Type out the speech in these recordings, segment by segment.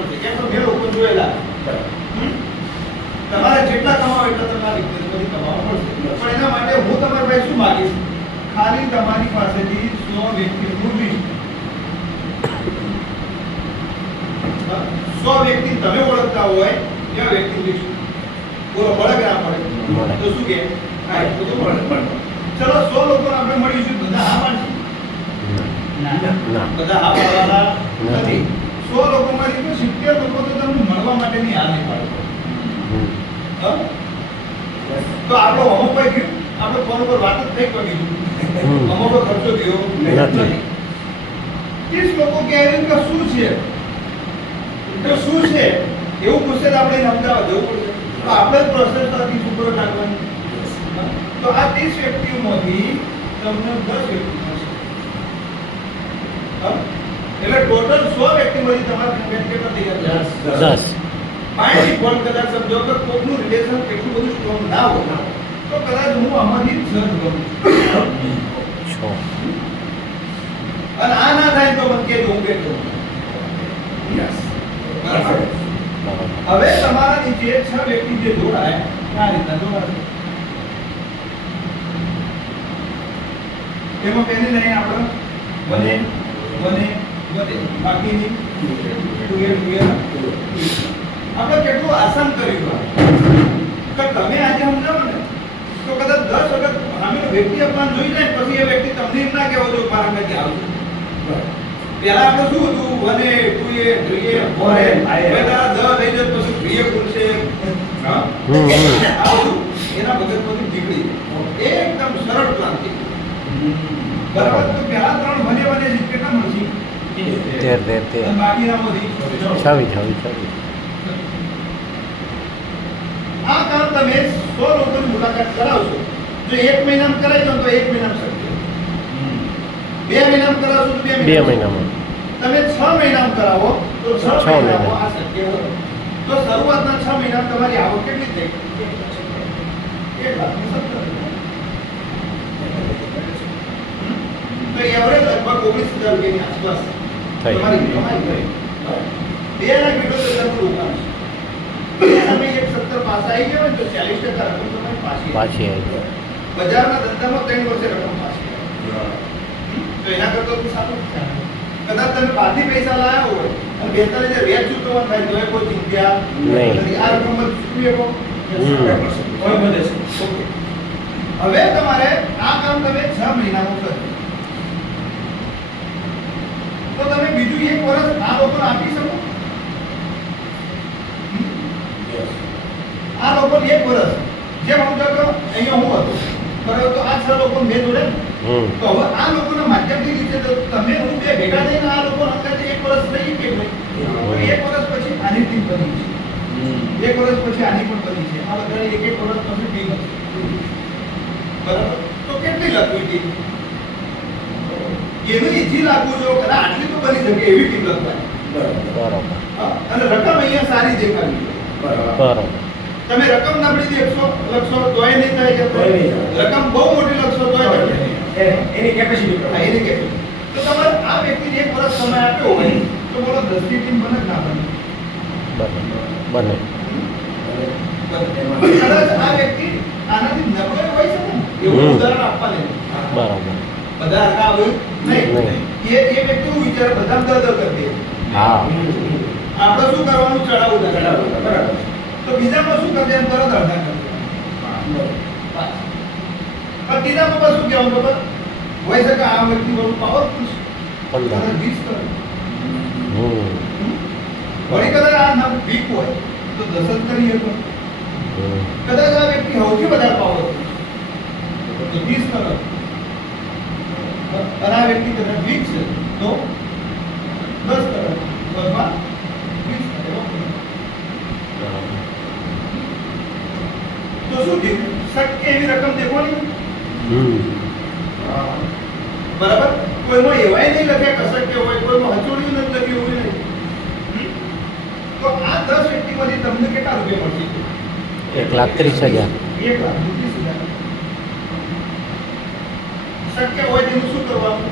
પડશે. કેમ કે મેં લોકો જોયેલા. તમારે જેટલા કમાવો એટલા તમારી બધી કમાવા પડશે. પણ એના માટે હું તમારા ભાઈ શું માંગીશ? ખાલી તમારી પાસેથી 100 વ્યક્તિનું લિસ્ટ. 100 વ્યક્તિ તમે ઓળખતા હોય એવા વ્યક્તિ લિસ્ટ. બોલો મળે કે ના મળે? તો શું કે હા તો મળે. ચલો 100 લોકોને આપણે મળીશું, બધા હા પાડશે? ના. બધા હા પાડવાના નથી. 100 લોકોમાંથી તો 70 લોકો તો તમને મળવા માટેની હા નહીં પાડે. તો આપણો અમુકભાઈ ગયું, આપણે ફોન ઉપર વાત જ થઈ પડી, અમુક ખર્ચો ગયો નથી. 30 લોકો કહેવાય કે શું છે, તો શું છે એવું પૂછે તો આપણે સમજાવવા જવું પડશે. તો આપણે પ્રોસેસ થી ઉપર નાખવાની. તો આ 30 વ્યક્તિઓમાંથી તમને 10 વ્યક્તિ મળશે. એટલે ટોટલ 100 વ્યક્તિમાંથી તમારે કેટલા તૈયાર થશે? 10. બાય ફોન કદાચ સમજો કે કોકનું રિલેશન એટલું બધું સ્ટ્રોંગ ના હોય તો કદાચ હું આમાંથી સર્ચ કરું છું. અને આ ના થાય તો મને કહેજો, હું કહેજો. યસ. હવે તમારા નીચે 6 વ્યક્તિ જે જોડાય આ રીતના જોડાશે. એમાં પહેલી લાઈન આપણે બને બાકીની આપણે કેટલું આસાન કર્યું કે તમે આજે સમજાવો ને તો કદાચ 10 વખત સામેનો વ્યક્તિ આપણને જોઈ જાય પછી એ વ્યક્તિ તમને એમ ના કહેવો જો મારા કાંઈ આવશે. પહેલા આપણે શું હતું વને ટુએ થ્રીએ ફોરે બધા 10 થઈ જાય પછી થ્રીએ ખુલશે. આ બધું એના મગજમાંથી નીકળી એકદમ સરળ પ્લાન છે. બરાબર. તો પહેલા 3 વને કેટલા મળશે? 13 બાકીનામાંથી 26. આ કામ તમે 100 લોકોની મુલાકાત કરાવશો. જો 1 મહિનામાં કરાવી દો તો 1 મહિનામાં શક્ય. 2 મહિનામાં કરાવશો તો 2 મહિનામાં. તમે 6 મહિનામાં કરાવો તો 6 મહિનામાં આ શક્ય હોય. તો શરૂઆતના 6 મહિનામાં તમારી આવક કેટલી થઈ? 1,70,000. તો એવરેજ લગભગ 19,000 રૂપિયાની આસપાસ તમારી કમાઈ થઈ. 2,70,000 નું રોકાણ છે. તમે 1,70 પાછા આવી ગયા તો 40% રકમ તમારી પાછી આવી જાય. બજારના ધંધામાં 3 વર્ષે રકમ પાછી આવે. તો એના કરતા તો સારું છે. કદાચ તમે બાકી પૈસા લાયા હોય અને 42,000 વ્યાજ ચૂકવવાનું થાય તો કોઈ ચિંતા નહીં. આ રકમ ચૂકવી શકો હોય બધે છે. ઓકે. હવે તમારે આ કામ તમે 6 મહિનામાં કરો તો તમે બીજું 1 વર્ષ આ લોકોને આપી શકો. આ લોકો 1 વર્ષ જેમ સમજો કે અહીંયા હું હતો બરાબર, તો આ 6 લોકો મેં જોડે તો હવે આ લોકોના માધ્યમથી રીતે તમે હું બે ભેગા થઈને આ લોકો અંદાજે 1 વર્ષ લઈ કે નહીં, 1 વર્ષ પછી આની ટીમ બની છે, 1 વર્ષ પછી આની પણ બની છે. આ બધાને 1 વર્ષ પછી ટીમ હશે બરાબર. તો કેટલી લખવી ટીમ? એનું ઈજી લાગવું જો કે આટલી તો બની શકે એવી ટીમ લખવાની બરાબર. અને રકમ અહીંયા સારી દેખાવી બરાબર. તમે રકમ નબળી દેખશો લખશો તોય નહીં થાય કે રકમ બહુ મોટી લખશો તોય એની કેપેસિટી એની કેપેસિટી. તો તમારે આ વ્યક્તિને 1 વર્ષ સમય આપ્યો હોય તો બોલો 10 ની ટીમ બને ના બને? બને. કદાચ આ વ્યક્તિ આનાથી નબળો હોય છે ને એવું ઉદાહરણ આપવા લે બરાબર. બધા હરખા આવ્યું નહીં. એ વ્યક્તિ હું વિચારે બધા દર્દ કરી દે. હા. આપણે શું કરવાનું? ચડાવવું બરાબર. તો બીજામાં શું કરજે એમ તરત અડધા કરજે. પણ ત્રીજામાં શું કહેવાનું ખબર હોય છે કે આ વ્યક્તિ બહુ પાવરફુલ છે 20 કરે. વળી કદાચ આ નામ વીક હોય તો 10 જ કરીએ તો કદાચ આ વ્યક્તિ સૌથી વધારે પાવરફુલ તો 20 કરે. અને આ વ્યક્તિ કદાચ વીક છે તો 10 કરે અથવા 20 કરે. તો શું થયું? શક્ય એવી રકમ દેવાની બરાબર. કોઈમાં એવાય નહીં લખ્યા કે અશક્ય હોય, કોઈમાં હચોડ્યું નથી લખ્યું હોય નહીં. તો આ 10 વ્યક્તિમાંથી તમને કેટલા રૂપિયા મળશે? 1,30,000. 1,30,000. શક્ય હોય તેનું શું કરવાનું?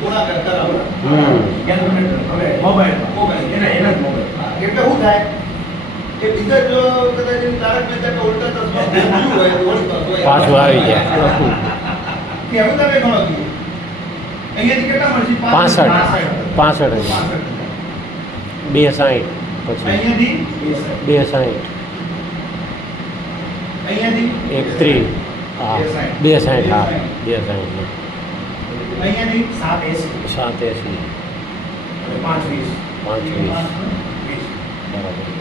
ગુણાકાર કરાવવાનું. હવે મોબાઈલ એના જ મોબાઈલ દાદાજીની તારક મહેતા કા ઉલ્ટા ચશ્મા જોયું હોય તો વળી પાછું પાછું આવી જાય કેવું તમે ગણો કીધું અહીંયાથી કેટલા મળશે 65 260 પછી અહીંયાથી 260 અહીંયાથી 31 હા 260 હા 260 અહીંયાથી 87 520 બરાબર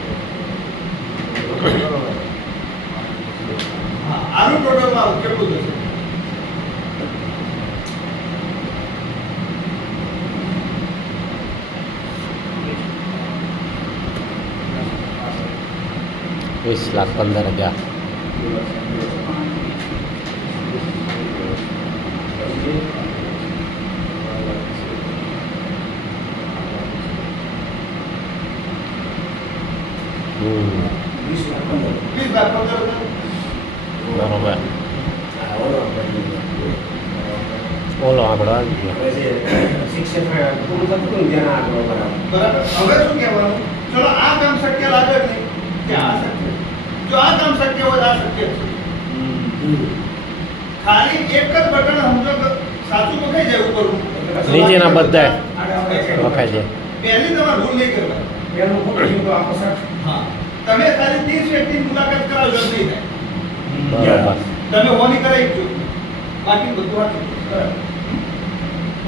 હા આનું ટોટલમાં કેટલું થશે ₹20,15,000 20 લાખ 15 બરાબર ઓલો આગળ આવી ગયો બરાબર હવે શું કહેવાનું ચલો આ કામ શક્ય લાગે જ નહીં કે આ શક્ય જો આ કામ શક્ય હોય તો આ શક્ય છે ખાલી એક જ બટન સમજો કે સાચું પકડાઈ જાય ઉપરનું નીચેના બધાય વખાઈ જાય પહેલી તમારે ભૂલ નહીં કરવાની હા તમે ખાલી 30 વ્યક્તિની મુલાકાત કરાવજો નહીં થાય બરાબર તમે હોની કરાવી જો બાકી બધું હાથું બરાબર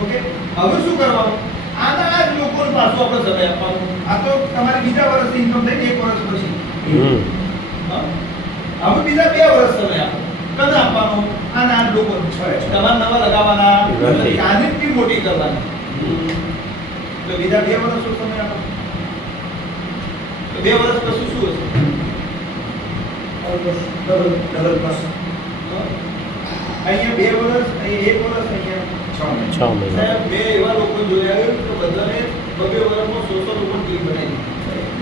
ઓકે હવે શું કરવાનું આ જ લોકોને પાછું આપણે સમય આપવાનો આ તો તમારી બીજા વર્ષની ઇન્કમ થઈ 1 વર્ષ પછી હા હવે બીજા 2 વર્ષ સમય આપો કદ આપવાનો આ લોકો તમારે નવા લગાવવાના નથી. આની ટીમ મોટી કરવાની તો બીજા 2 વર્ષનો સમય આપો તો 2 વર્ષ પછી શું હશે અહીંયા 2 વર્ષ અહીં 1 વર્ષ અહીંયા 6 મહિના સાહેબ મેં એવા લોકો જોયા કે બધાને 2 વર્ષમાં 100 લોકોની ટીમ બનાવી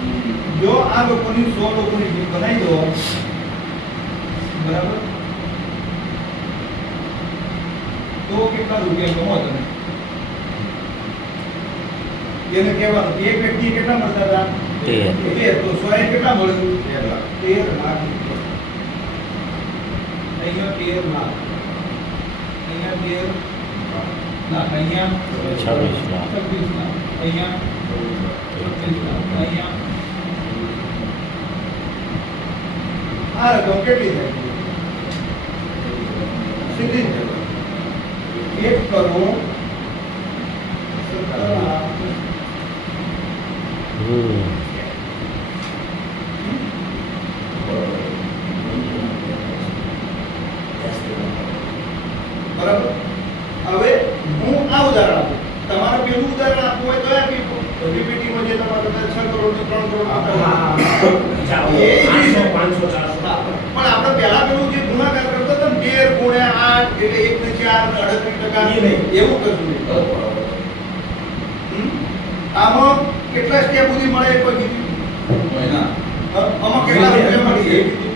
દીધી જો આ લોકોની 100 લોકોની ટીમ બનાવી દો બરાબર તો કેટલા રૂપિયા કમો તમે એને કહેવાનું એક વ્યક્તિએ કેટલા મળતા હતા 13 તો 100 એ કેટલા મળ્યું 13 લાખ અહીંયા 13 લાખ અહીંયા 13 લાખ અહીંયા 26 લાખ 26 લાખ અહીંયા 25 લાખ અહીંયા આ રકમ કેટલી થાય સીધી 1 કરોડ 17 લાખ બરાબર હવે હું આ ઉદાહરણ આપું તમારે પેલું ઉદાહરણ આપવું હોય તો આપી પીપીટીમાં જે તમારે 6 કરોડ થી 3 કરોડ આપતા એ રીતે 500 400 પણ આપણે પહેલા પેલું જે ગુણાકાર કરતો હતો ને 13 × 8 એટલે 1 ને 4 38% એવું કરશું આમાં કેટલા સ્ટેપ સુધી મળે એ કોઈ કીધું ના આમાં કેટલા રૂપિયા મળી એ કીધું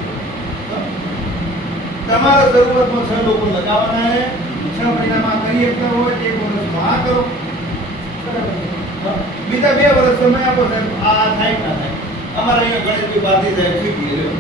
તમારે શરૂઆતમાં 6 લોકો લગાવવાના છે 6 મહિનામાં કરી એકતા હોય 1 વર્ષમાં આ કરો બીજા 2 વર્ષ સમય આપો સાહેબ આ થાય ના થાય અમારે અહીંયા ગણેશભાઈ ભારતી સાહેબ શીખી